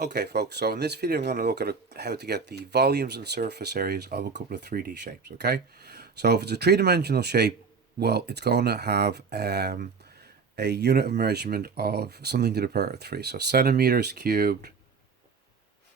Okay, folks, so in this video I'm going to look at how to get the volumes and surface areas of a couple of 3D shapes, okay? So if it's a three-dimensional shape, well, it's going to have a unit of measurement of something to the power of 3. So centimeters cubed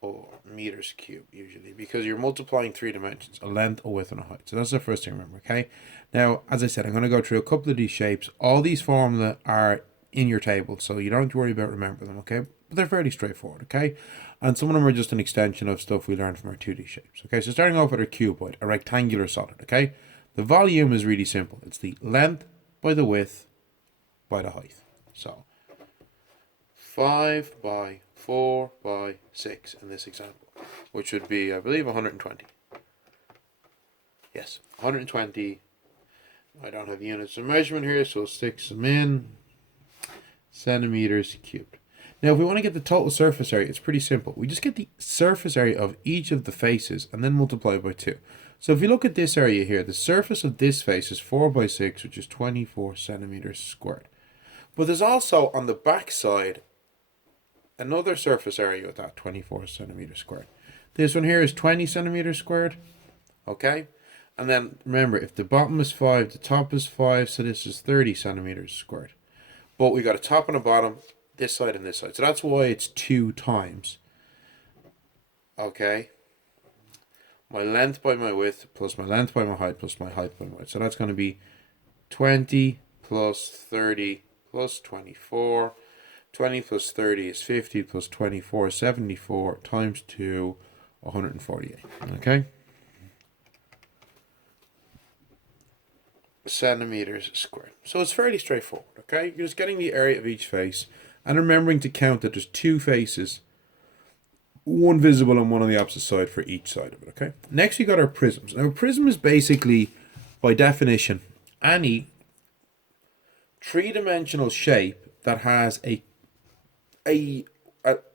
or meters cubed, usually, because you're multiplying three dimensions, a length, a width, and a height. So that's the first thing to remember, okay? Now, as I said, I'm going to go through a couple of these shapes. All these formula are in your table, so you don't have to worry about remembering them, okay? But they're fairly straightforward, okay? And some of them are just an extension of stuff we learned from our 2D shapes. Okay, so starting off with our cuboid, a rectangular solid, okay? The volume is really simple. It's the length by the width by the height. So 5 by 4 by 6 in this example, which would be, I believe, 120. Yes, 120. I don't have the units of measurement here, so I'll stick some in. Centimeters cubed. Now, if we want to get the total surface area, it's pretty simple. We just get the surface area of each of the faces and then multiply by 2. So if you look at this area here, the surface of this face is 4 by 6, which is 24 centimeters squared. But there's also, on the back side, another surface area of that 24 centimeters squared. This one here is 20 centimeters squared. Okay? And then, remember, if the bottom is 5, the top is 5, so this is 30 centimeters squared. But we got a top and a bottom, this side and this side. So that's why it's 2 times. Okay. My length by my width plus my length by my height plus my height by my width. So that's going to be 20 plus 30 plus 24. 20 plus 30 is 50 plus 24 is 74 times 2, 148. Okay. Centimeters squared. So it's fairly straightforward, okay? You're just getting the area of each face and remembering to count that there's 2 faces, one visible and one on the opposite side for each side of it, okay? Next, we got our prisms. Now, a prism is basically, by definition, any three-dimensional shape that has a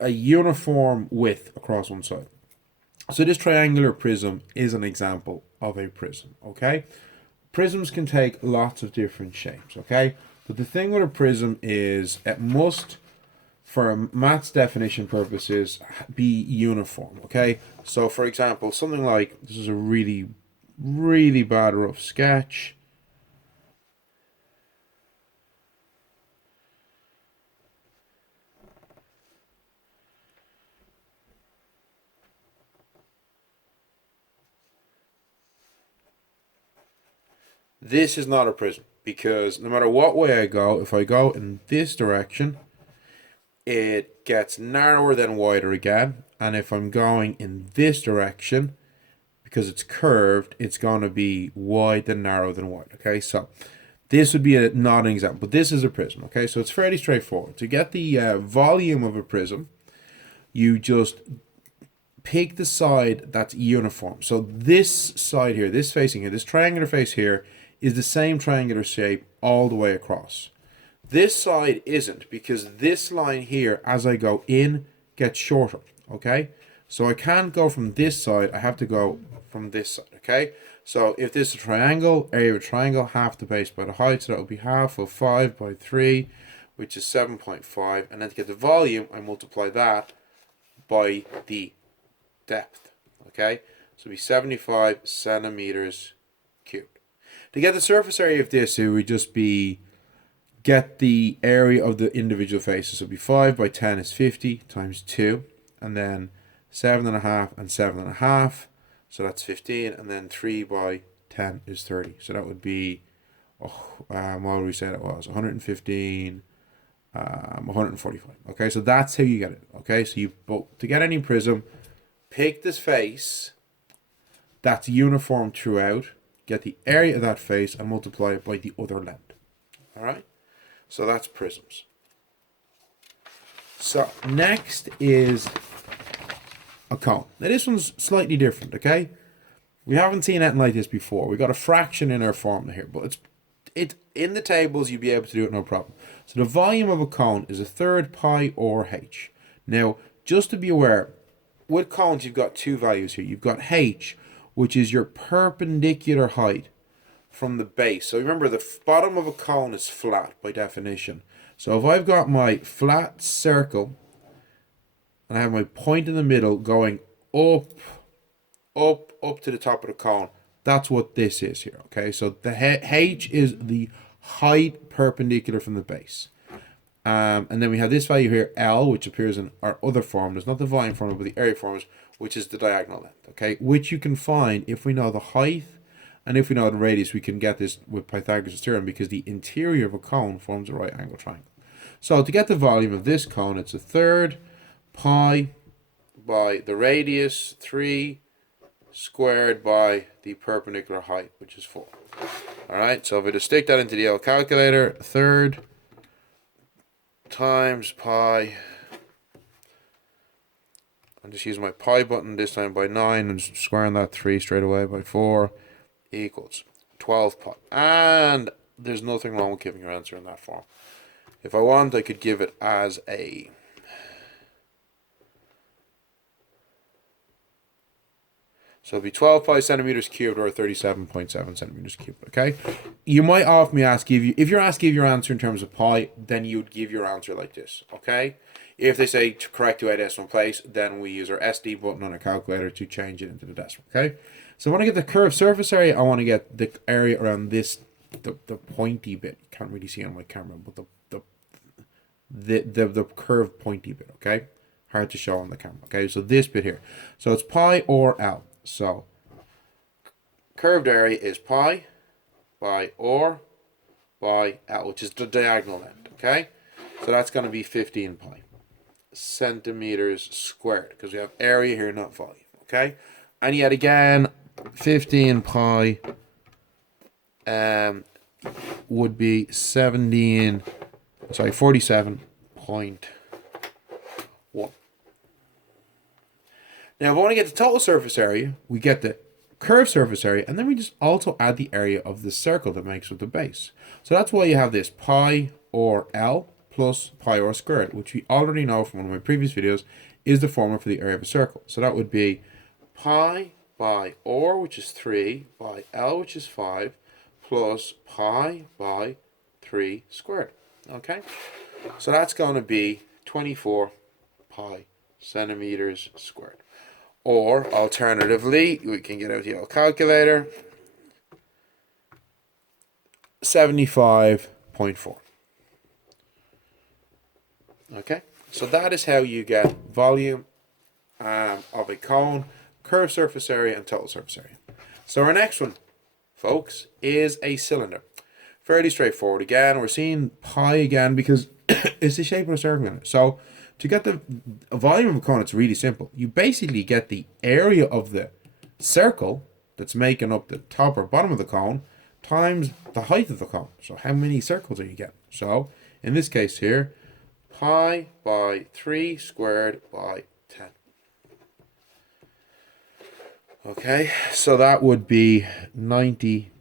uniform width across one side. So this triangular prism is an example of a prism, okay? Prisms can take lots of different shapes, okay? But the thing with a prism is it must, for maths definition purposes, be uniform, okay? So, for example, something like, this is a really, really bad rough sketch. This is not a prism because no matter what way I go, if I go in this direction, it gets narrower than wider again. And if I'm going in this direction, because it's curved, it's going to be wide then narrow then wide. Okay, so this would be not an example, but this is a prism. Okay, so it's fairly straightforward. To get the volume of a prism, you just pick the side that's uniform. So this side here, this facing here, this triangular face here, is the same triangular shape all the way across. This side isn't because this line here, as I go in, gets shorter, okay? So I can't go from this side, I have to go from this side, okay? So if this is a triangle, area of a triangle, half the base by the height, so that would be half of 5 by 3, which is 7.5. And then to get the volume, I multiply that by the depth, okay? So it'd be 75 centimeters cubed. To get the surface area of this, it would just be get the area of the individual faces. So it'd be 5 by 10 is 50 times 2, and then 7.5 and 7.5, so that's 15, and then 3 by 10 is 30. So that would be, what would we say that was? 115, 145. Okay, so that's how you get it. Okay, so to get any prism, pick this face that's uniform throughout, get the area of that face and multiply it by the other length. All right, so that's prisms. So next is a cone. Now this one's slightly different, okay? We haven't seen anything like this before. We got a fraction in our formula here, but it's in the tables, you'll be able to do it no problem. So the volume of a cone is 1/3 pi or h. Now, just to be aware, with cones you've got 2 values here. You've got h, which is your perpendicular height from the base. So remember, the bottom of a cone is flat by definition. So if I've got my flat circle, and I have my point in the middle going up, up to the top of the cone. That's what this is here, okay? So the h is the height perpendicular from the base. And then we have this value here, L, which appears in our other formulas, not the volume formula, but the area formulas, which is the diagonal length, okay? Which you can find if we know the height and if we know the radius, we can get this with Pythagoras' theorem because the interior of a cone forms a right angle triangle. So to get the volume of this cone, it's a third pi by the radius, 3 squared by the perpendicular height, which is 4. All right, so if I just stick that into the L calculator, third times pi, I'm just using my pi button this time by 9 and squaring that 3 straight away by 4 equals 12 pi. And there's nothing wrong with giving your answer in that form. If I want, I could give it as a so it'd be 12 pi centimeters cubed or 37.7 centimeters cubed, okay? You might often be asked, if you're asked to give your answer in terms of pi, then you would give your answer like this, okay? If they say to correct to a decimal place, then we use our SD button on our calculator to change it into the decimal, okay? So I want to get the curved surface area. I want to get the area around this, the pointy bit. You can't really see it on my camera, but the curved pointy bit, okay? Hard to show on the camera, okay? So this bit here. So it's pi or L. So curved area is pi by or by L, which is the diagonal end, okay? So that's going to be 15 pi centimeters squared because we have area here, not volume, okay? And yet again, 15 pi would be 47.1. Now, if I want to get the total surface area, we get the curved surface area, and then we just also add the area of the circle that makes with the base. So that's why you have this pi or L plus pi or squared, which we already know from one of my previous videos is the formula for the area of a circle. So that would be pi by or, which is 3, by L, which is 5, plus pi by 3 squared. Okay? So that's going to be 24 pi centimeters squared. Or, alternatively, we can get out the old calculator, 75.4. Okay? So that is how you get volume of a cone, curved surface area, and total surface area. So our next one, folks, is a cylinder. Fairly straightforward. Again, we're seeing pi again because it's the shape of a circle in it. So to get the volume of a cone, it's really simple. You basically get the area of the circle that's making up the top or bottom of the cone times the height of the cone. So how many circles are you getting? So in this case here, pi by 3 squared by 10. Okay, so that would be 90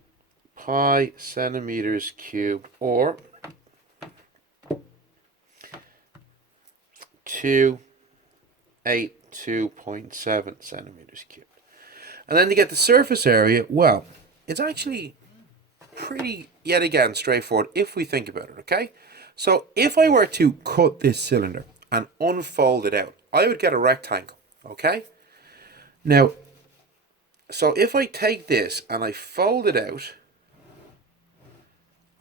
pi centimeters cubed, or 282.7 centimeters cubed. And then to get the surface area, well, it's actually pretty, yet again, straightforward if we think about it, okay? So if I were to cut this cylinder and unfold it out, I would get a rectangle, okay? Now, so if I take this and I fold it out,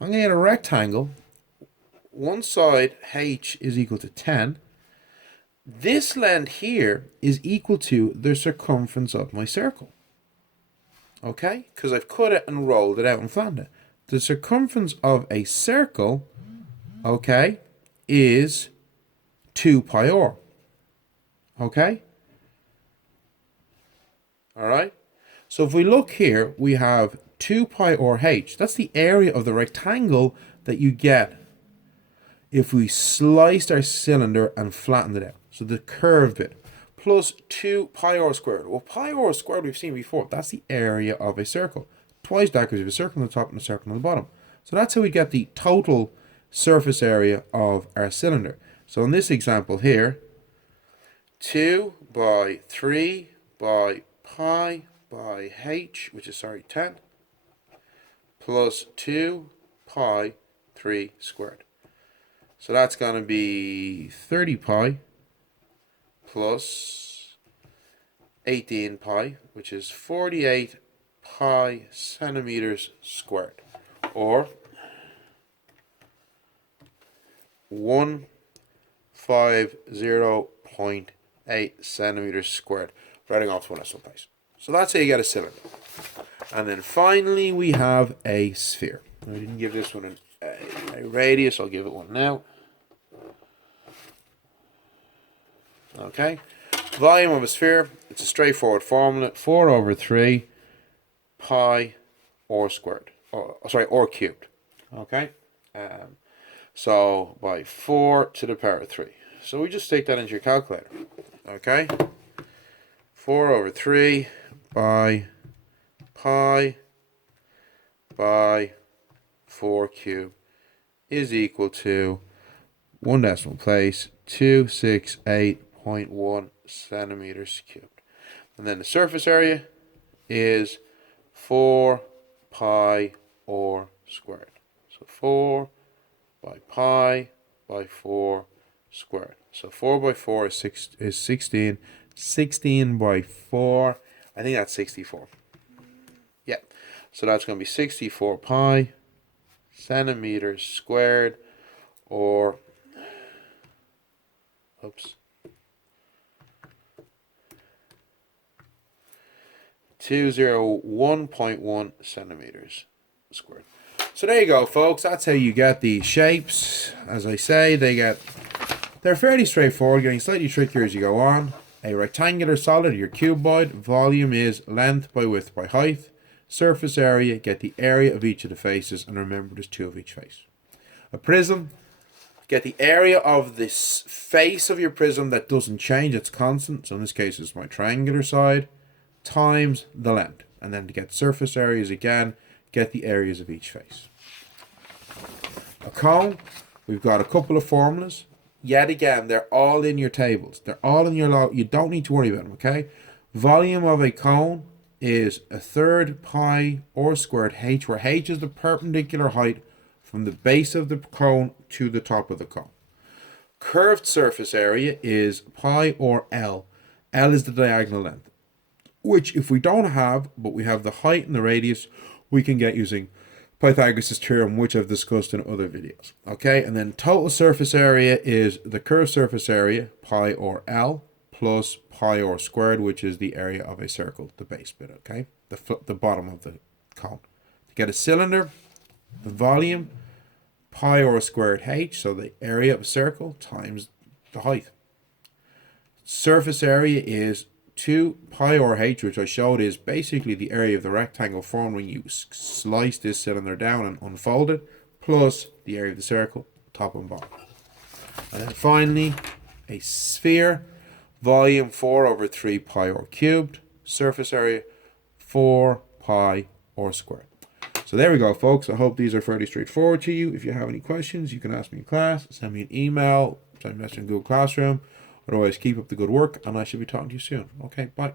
I'm going to get a rectangle. One side, h, is equal to 10. This length here is equal to the circumference of my circle. Okay? Because I've cut it and rolled it out and flattened it. The circumference of a circle, okay, is 2 pi r. Okay? Alright? So if we look here, we have 2 pi r h. That's the area of the rectangle that you get if we sliced our cylinder and flattened it out. So the curved bit. Plus 2 pi r squared. Well, pi r squared we've seen before. That's the area of a circle. Twice that because you have a circle on the top and a circle on the bottom. So that's how we get the total surface area of our cylinder. So in this example here, 2 by 3 by pi by h, which is, 10, plus 2 pi 3 squared. So that's going to be 30 pi plus 18 pi, which is 48 pi centimeters squared, or 150.8 centimeters squared, writing off to one decimal place. So that's how you get a cylinder. And then finally we have a sphere. I didn't give this one a radius, I'll give it one now. Okay, volume of a sphere, it's a straightforward formula, 4 over 3 pi or squared, or cubed. Okay, so by 4 to the power of 3. So we just take that into your calculator. Okay, 4 over 3 by pi by 4 cubed is equal to one decimal place, 268.1 centimeters cubed. And then the surface area is 4 pi or squared. So 4 by pi by 4 squared. So 4 by 4 is 16. 16 by 4, I think that's 64. Yeah. So that's going to be 64 pi centimeters squared, or 201.1 centimeters squared. So there you go, folks. That's how you get the shapes. As I say, they're fairly straightforward, getting slightly trickier as you go on. A rectangular solid, your cuboid, volume is length by width by height. Surface area, get the area of each of the faces, and remember there's 2 of each face. A prism, get the area of this face of your prism that doesn't change, it's constant. So in this case it's my triangular side, times the length. And then to get surface areas again, get the areas of each face. A cone, we've got a couple of formulas. Yet again, they're all in your tables. They're all in your log. You don't need to worry about them, okay? Volume of a cone is a third pi or squared h, where h is the perpendicular height from the base of the cone to the top of the cone. Curved surface area is pi or L. L is the diagonal length, which if we don't have, but we have the height and the radius, we can get using Pythagoras' theorem, which I've discussed in other videos. Okay, and then total surface area is the curved surface area, pi or L, plus pi or squared, which is the area of a circle, the base bit, okay? The bottom of the cone. To get a cylinder, the volume, pi or squared h, so the area of a circle times the height. Surface area is 2 pi or h, which I showed is basically the area of the rectangle formed when you slice this cylinder down and unfold it, plus the area of the circle, top and bottom. And then finally, a sphere, volume 4 over 3 pi or cubed, surface area 4 pi or squared. So there we go, folks. I hope these are fairly straightforward to you. If you have any questions, you can ask me in class, send me an email, send me a message in Google Classroom. Otherwise, keep up the good work, and I should be talking to you soon. Okay, bye.